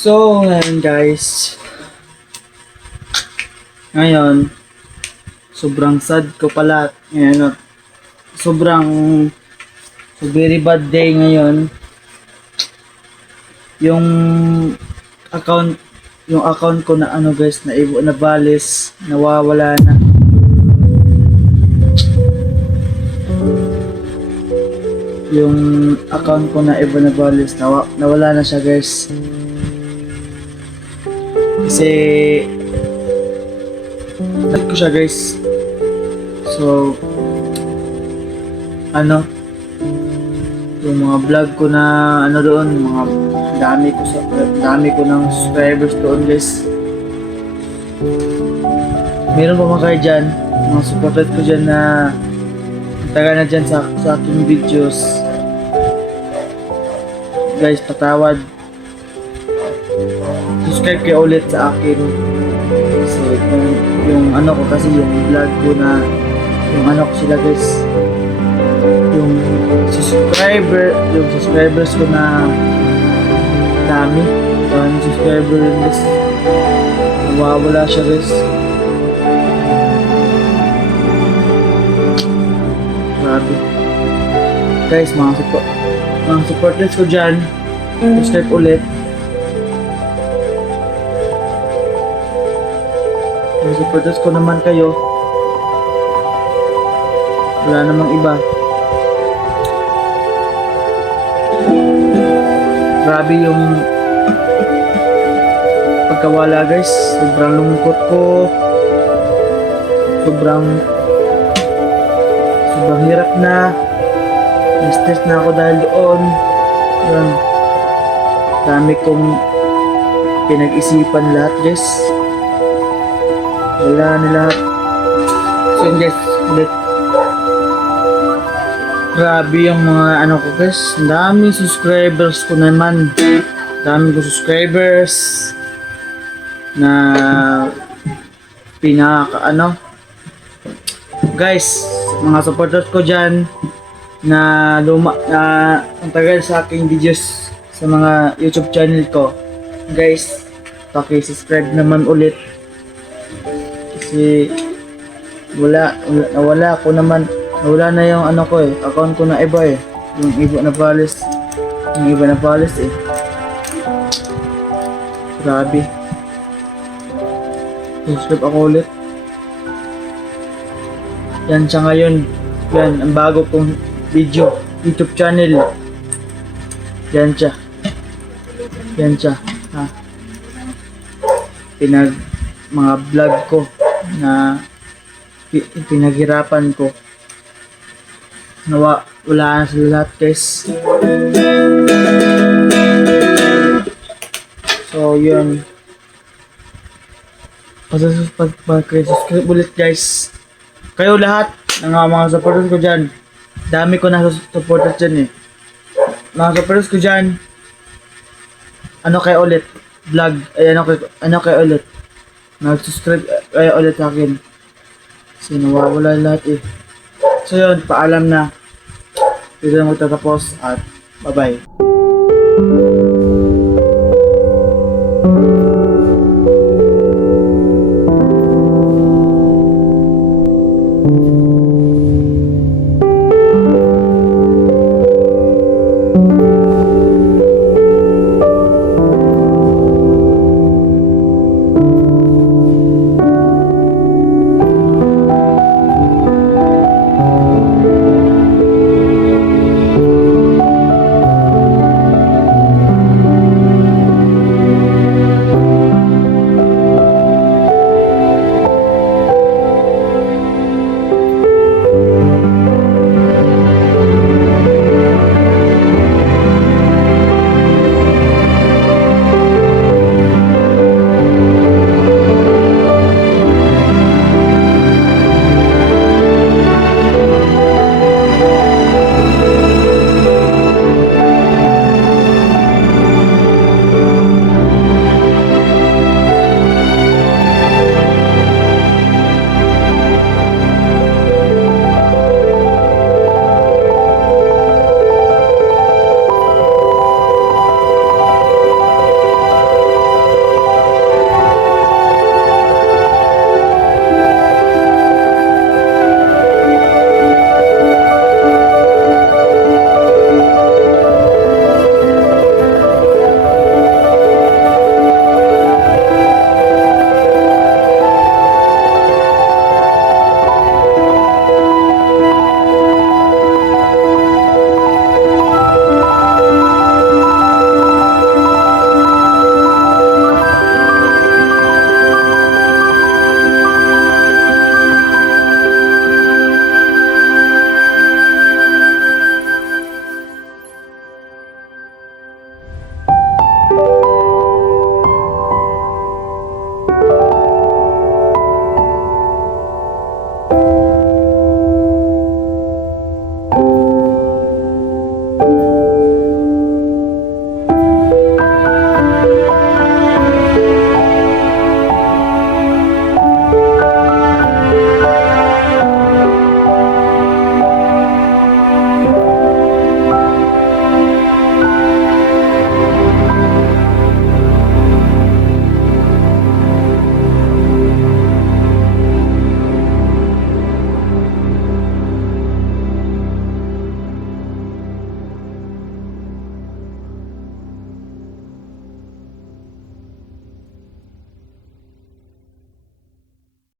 So, ngayon guys. Ngayon, sobrang sad ko pala. Ngayon, sobrang very bad day ngayon. Yung account yung account ko na ano guys, na balis, nawawala na. Yung account ko na balis, nawala na siya guys. Kasi like ko siya guys. So ano, yung mga vlog ko na ano doon, mga dami ko ng subscribers doon guys. Meron pa mga kayo dyan, mga supported ko dyan na taga na dyan sa aking videos. Guys, patawad. Subscribe kayo ulit sa akin. So, yung ano ko kasi, yung vlog ko na, yung ano ko sila guys, yung subscribers ko na dami. Yung subscriber guys, nawawala siya guys. Grabe. Guys, mga supporters ko dyan, subscribe ulit. Yung supporters ko naman kayo, wala namang iba. Grabe yung pagkawala guys, sobrang lungkot ko, sobrang hirap na, stress na ako dahil doon. Yun, dami kong pinag-isipan lahat guys, wala na lahat. So yun guys, ulit, grabe yung mga ano ko guys, daming subscribers ko naman, daming ko subscribers na pinaka ano guys, mga supporters ko dyan na ang tagal sa aking videos sa mga YouTube channel ko guys, paki-subscribe naman ulit kasi nawala na yung ano ko account ko na iba yung iba na balis grabe. Subscribe ako ulit. Yan siya ngayon. Yan, ang bago kong video, YouTube channel. Yan siya. Ha. Mga vlog ko na pinaghirapan ko. Wala na sila lahat guys. So yun, subscribe ulit guys. Kayo lahat ng mga supporters ko dyan, dami ko na supporters dyan mga supporters ko dyan, ano kayo ulit vlog, ano kayo ulit mag-subscribe kayo ulit sa akin kasi nawawala lahat So yun, paalam na. Dito na magtatapos at bye bye.